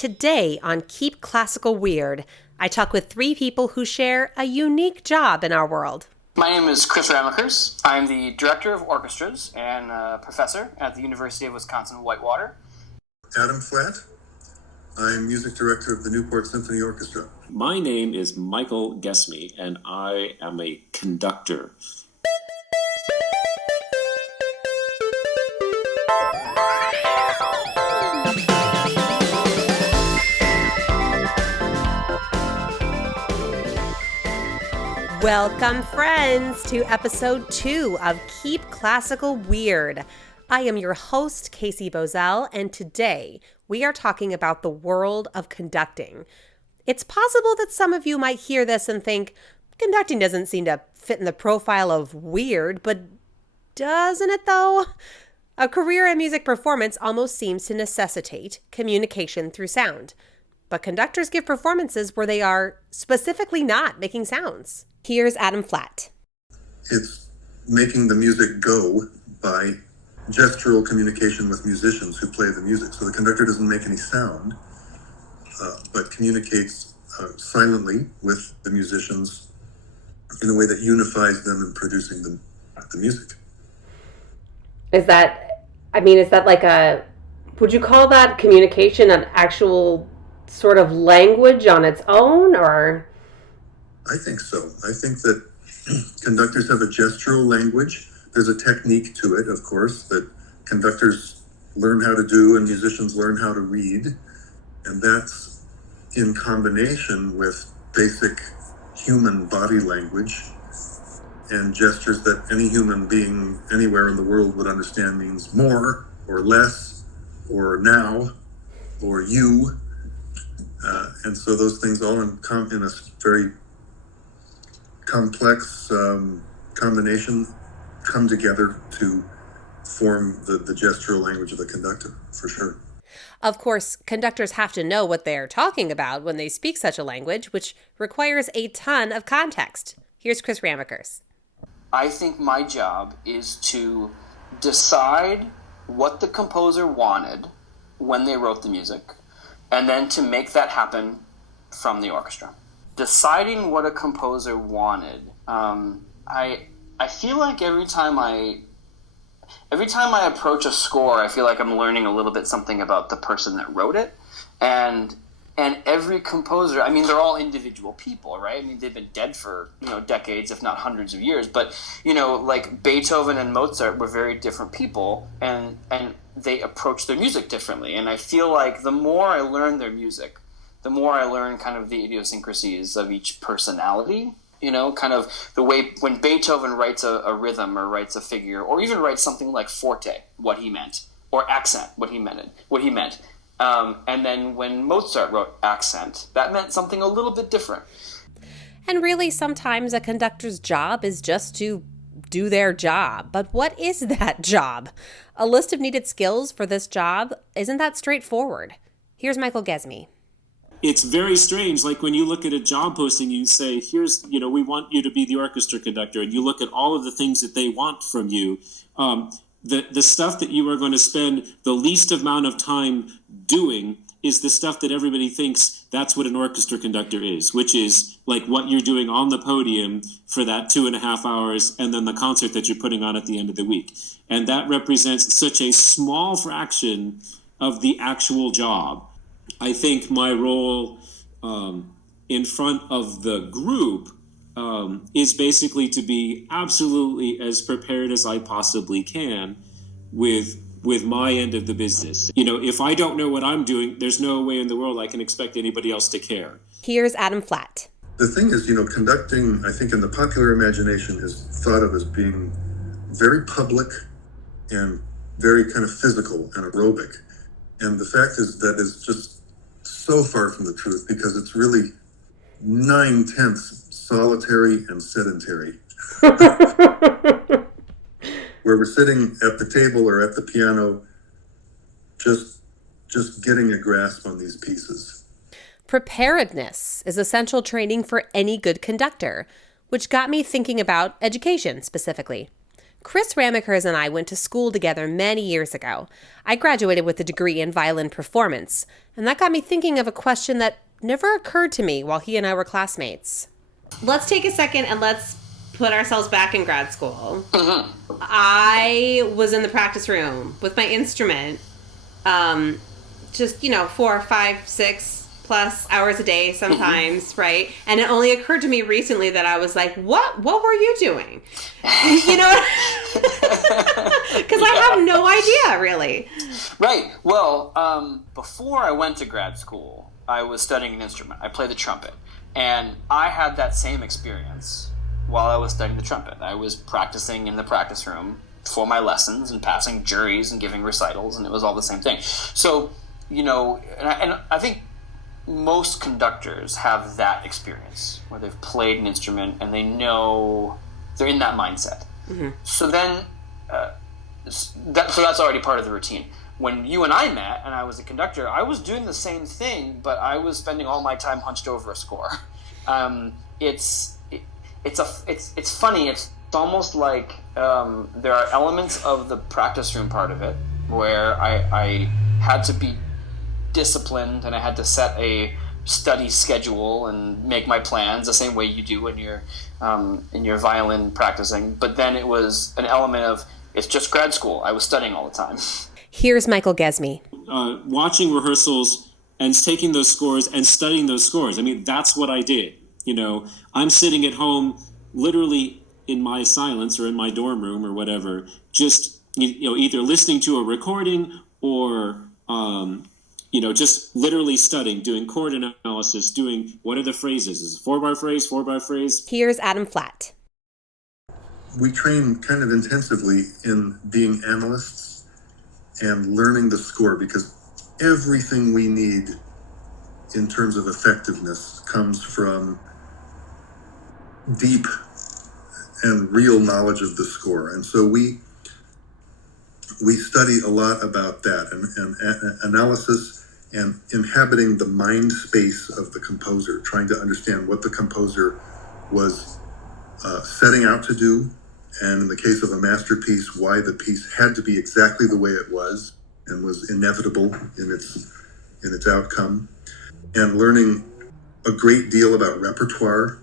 Today on Keep Classical Weird, I talk with three people who share a unique job in our world. My name is Chris Ramaekers. I'm the Director of Orchestras and Professor at the University of Wisconsin-Whitewater. Adam Flatt. I'm Music Director of the Newport Symphony Orchestra. My name is Michael Gesme, and I am a conductor. Welcome, friends, to episode 2 of Keep Classical Weird. I am your host, Casey Bozell, and today we are talking about the world of conducting. It's possible that some of you might hear this and think, conducting doesn't seem to fit in the profile of weird, but doesn't it though? A career in music performance almost seems to necessitate communication through sound. But conductors give performances where they are specifically not making sounds. Here's Adam Flatt. It's making the music go by gestural communication with musicians who play the music. So the conductor doesn't make any sound, but communicates silently with the musicians in a way that unifies them in producing the music. Is that like would you call that communication an actual sort of language on its own, or? I think so. I think that conductors have a gestural language. There's a technique to it, of course, that conductors learn how to do and musicians learn how to read. And that's in combination with basic human body language and gestures that any human being anywhere in the world would understand means more or less or now or you. And so those things all in a very complex combination come together to form the gestural language of the conductor, for sure. Of course, conductors have to know what they're talking about when they speak such a language, which requires a ton of context. Here's Chris Ramaekers. I think my job is to decide what the composer wanted when they wrote the music, and then to make that happen from the orchestra. Deciding what a composer wanted, I feel like every time I approach a score, I feel like I'm learning a little bit something about the person that wrote it, and every composer, I mean, they're all individual people, right? I mean, they've been dead for decades, if not hundreds of years. But like Beethoven and Mozart were very different people, and they approach their music differently. And I feel like the more I learn their music, the more I learn kind of the idiosyncrasies of each personality, kind of the way when Beethoven writes a rhythm or writes a figure, or even writes something like forte, what he meant, or accent, what he meant. And then when Mozart wrote accent, that meant something a little bit different. And really, sometimes a conductor's job is just to do their job. But what is that job? A list of needed skills for this job isn't that straightforward. Here's Michael Gesme. It's very strange. Like when you look at a job posting, you say, here's, we want you to be the orchestra conductor. And you look at all of the things that they want from you. The stuff that you are going to spend the least amount of time doing is the stuff that everybody thinks that's what an orchestra conductor is, which is like what you're doing on the podium for that 2.5 hours and then the concert that you're putting on at the end of the week. And that represents such a small fraction of the actual job. I think my role in front of the group is basically to be absolutely as prepared as I possibly can with my end of the business. If I don't know what I'm doing, there's no way in the world I can expect anybody else to care. Here's Adam Flatt. The thing is, conducting, I think in the popular imagination, is thought of as being very public and very kind of physical and aerobic. And the fact is that is just so far from the truth, because it's really 9/10 solitary and sedentary. Where we're sitting at the table or at the piano, just getting a grasp on these pieces. Preparedness is essential training for any good conductor, which got me thinking about education specifically. Chris Ramaekers and I went to school together many years ago. I graduated with a degree in violin performance, and that got me thinking of a question that never occurred to me while he and I were classmates. Let's take a second and let's put ourselves back in grad school. I was in the practice room with my instrument, just, 4, 5, 6 plus hours a day sometimes, right? And it only occurred to me recently that I was like, what were you doing? You know? Because I have no idea, really. Right. Well, before I went to grad school, I was studying an instrument. I played the trumpet. And I had that same experience while I was studying the trumpet. I was practicing in the practice room for my lessons and passing juries and giving recitals, and it was all the same thing. So, and I think most conductors have that experience where they've played an instrument and they know they're in that mindset. Mm-hmm. So then, so that's already part of the routine. When you and I met and I was a conductor, I was doing the same thing, but I was spending all my time hunched over a score. It's funny. It's almost like there are elements of the practice room part of it where I had to be disciplined and I had to set a study schedule and make my plans the same way you do when you're in your violin practicing. But then it was an element of it's just grad school. I was studying all the time. Here's Michael Gesme. Watching rehearsals and taking those scores and studying those scores. I mean, that's what I did. I'm sitting at home literally in my silence or in my dorm room or whatever, just, either listening to a recording or, just literally studying, doing chord analysis, doing what are the phrases? Is it 4-bar phrase, 4-bar phrase? Here's Adam Flatt. We train kind of intensively in being analysts and learning the score because everything we need in terms of effectiveness comes from deep and real knowledge of the score. And so we study a lot about that and analysis and inhabiting the mind space of the composer, trying to understand what the composer was setting out to do, and in the case of a masterpiece, why the piece had to be exactly the way it was and was inevitable in its outcome, and learning a great deal about repertoire,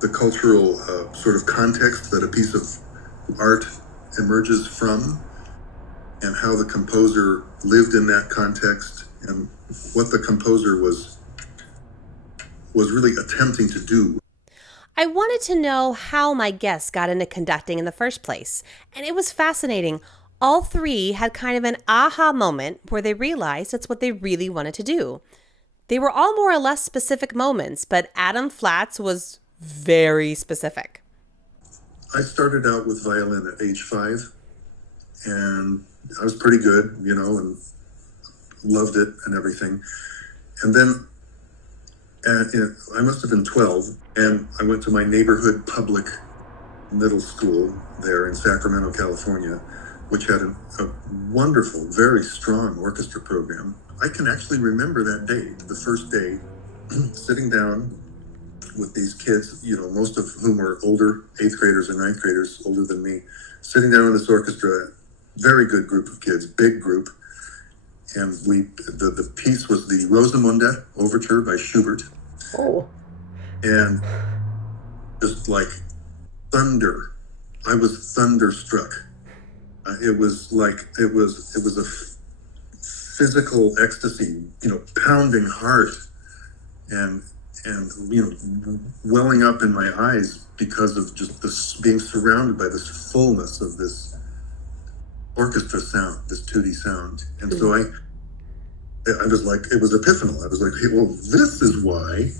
the cultural sort of context that a piece of art emerges from, and how the composer lived in that context, and what the composer was really attempting to do. I wanted to know how my guests got into conducting in the first place, and it was fascinating. All three had kind of an aha moment where they realized it's what they really wanted to do. They were all more or less specific moments, but Adam Flatt's was very specific. I started out with violin at age 5, and I was pretty good, and loved it and everything. And then I must have been 12, and I went to my neighborhood public middle school there in Sacramento, California, which had a wonderful, very strong orchestra program. I can actually remember that day, the first day, sitting down with these kids, most of whom were older, 8th graders and 9th graders, older than me, sitting down in this orchestra, very good group of kids, big group. And the piece was the Rosamunde Overture by Schubert. Oh. And just like thunder, I was thunderstruck. It was a physical ecstasy, pounding heart and welling up in my eyes because of just this being surrounded by this fullness of this orchestra sound, this tutti sound. And so I was like, it was epiphanal. I was like, hey, well, this is why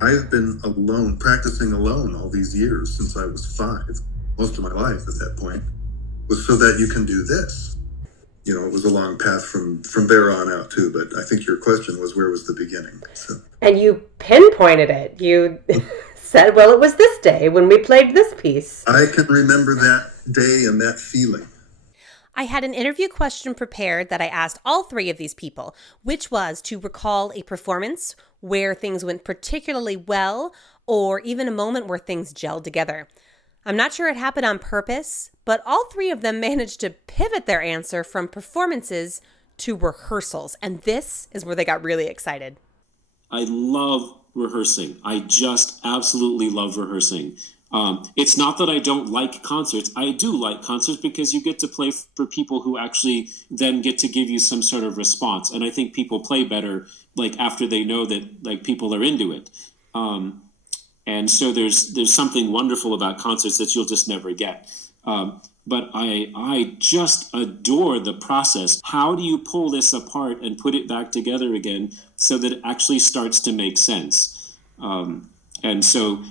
I've been alone, practicing alone all these years since I was 5, most of my life at that point, was so that you can do this. It was a long path from there on out too, but I think your question was, where was the beginning? So. And you pinpointed it. You said, well, it was this day when we played this piece. I can remember that day and that feeling. I had an interview question prepared that I asked all three of these people, which was to recall a performance where things went particularly well, or even a moment where things gelled together. I'm not sure it happened on purpose, but all three of them managed to pivot their answer from performances to rehearsals. And this is where they got really excited. I love rehearsing. I just absolutely love rehearsing. It's not that I don't like concerts. I do like concerts because you get to play for people who actually then get to give you some sort of response. And I think people play better like after they know that like people are into it. And so there's something wonderful about concerts that you'll just never get. But I just adore the process. How do you pull this apart and put it back together again so that it actually starts to make sense? And so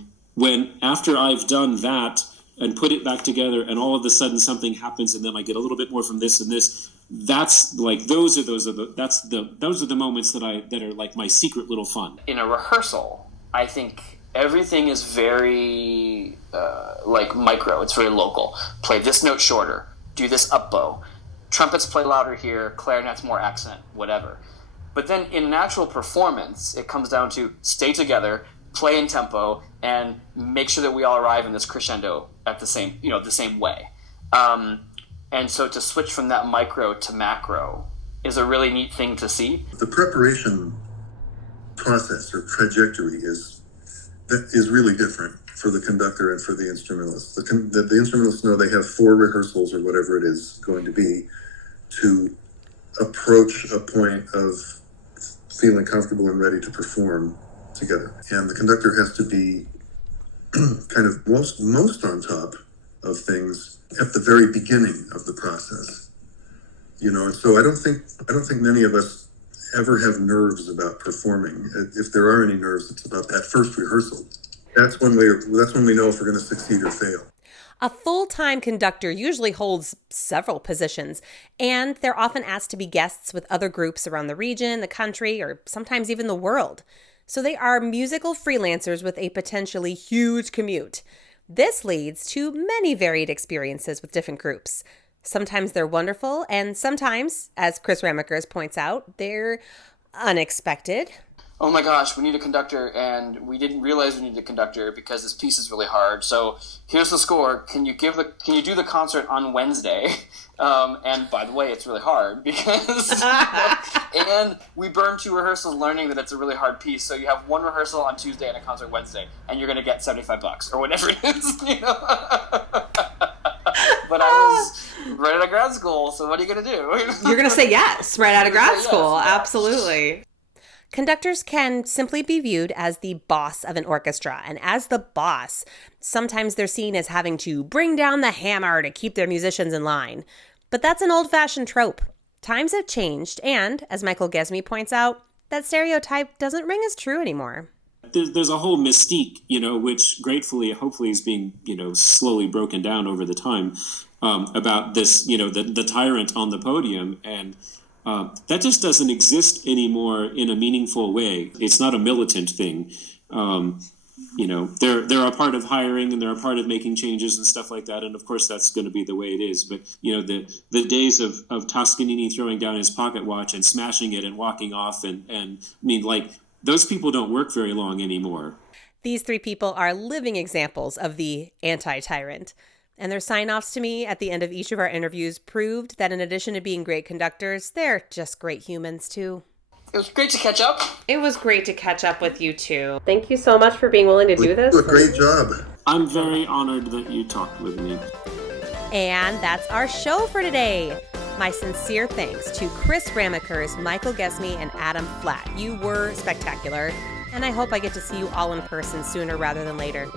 after I've done that and put it back together and all of a sudden something happens and then I get a little bit more from this and this, that's like those are the moments that are like my secret little fun. In a rehearsal, I think everything is very like micro. It's very local. Play this note shorter. Do this up bow. Trumpets play louder here. Clarinets more accent. Whatever. But then in an actual performance, it comes down to stay together, play in tempo, and make sure that we all arrive in this crescendo at the same way. And so to switch from that micro to macro is a really neat thing to see. The preparation process or trajectory is really different for the conductor and for the instrumentalist. The instrumentalists know they have 4 rehearsals or whatever it is going to be to approach a point of feeling comfortable and ready to perform together. And the conductor has to be kind of most on top of things at the very beginning of the process. And so I don't think many of us ever have nerves about performing. If there are any nerves, it's about that first rehearsal. That's when we know if we're going to succeed or fail. A full-time conductor usually holds several positions, and they're often asked to be guests with other groups around the region, the country, or sometimes even the world. So they are musical freelancers with a potentially huge commute. This leads to many varied experiences with different groups. Sometimes they're wonderful, and sometimes, as Chris Ramaekers points out, they're unexpected. Oh my gosh, we need a conductor, and we didn't realize we needed a conductor because this piece is really hard. So here's the score. Can you do the concert on Wednesday? And by the way, it's really hard because and we burned 2 rehearsals learning that it's a really hard piece. So you have 1 rehearsal on Tuesday and a concert Wednesday, and you're going to get $75 or whatever it is. But I was right out of grad school, so what are you going to do? You're going to say yes, right out of grad school. Yes. Absolutely. Conductors can simply be viewed as the boss of an orchestra, and as the boss, sometimes they're seen as having to bring down the hammer to keep their musicians in line. But that's an old-fashioned trope. Times have changed, and, as Michael Gesme points out, that stereotype doesn't ring as true anymore. There's a whole mystique, which gratefully, hopefully is being, slowly broken down over the time about this, the tyrant on the podium. And that just doesn't exist anymore in a meaningful way. It's not a militant thing. They're a part of hiring and they're a part of making changes and stuff like that. And of course, that's going to be the way it is. But, the days of Toscanini throwing down his pocket watch and smashing it and walking off those people don't work very long anymore. These 3 people are living examples of the anti-tyrant. And their sign-offs to me at the end of each of our interviews proved that in addition to being great conductors, they're just great humans too. It was great to catch up. It was great to catch up with you too. Thank you so much for being willing to do this. You did a great job. I'm very honored that you talked with me. And that's our show for today. My sincere thanks to Chris Ramaekers, Michael Gesme, and Adam Flatt. You were spectacular, and I hope I get to see you all in person sooner rather than later.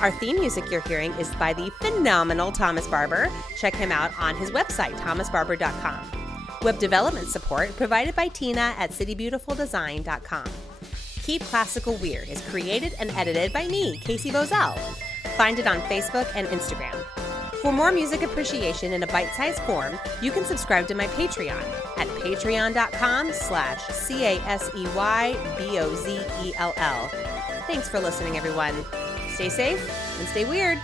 Our theme music you're hearing is by the phenomenal Thomas Barber. Check him out on his website, thomasbarber.com. Web development support provided by Tina at citybeautifuldesign.com. Keep Classical Weird is created and edited by me, Casey Bozell. Find it on Facebook and Instagram. For more music appreciation in a bite-sized form, you can subscribe to my Patreon at patreon.com/CASEYBOZELL. Thanks for listening, everyone. Stay safe and stay weird.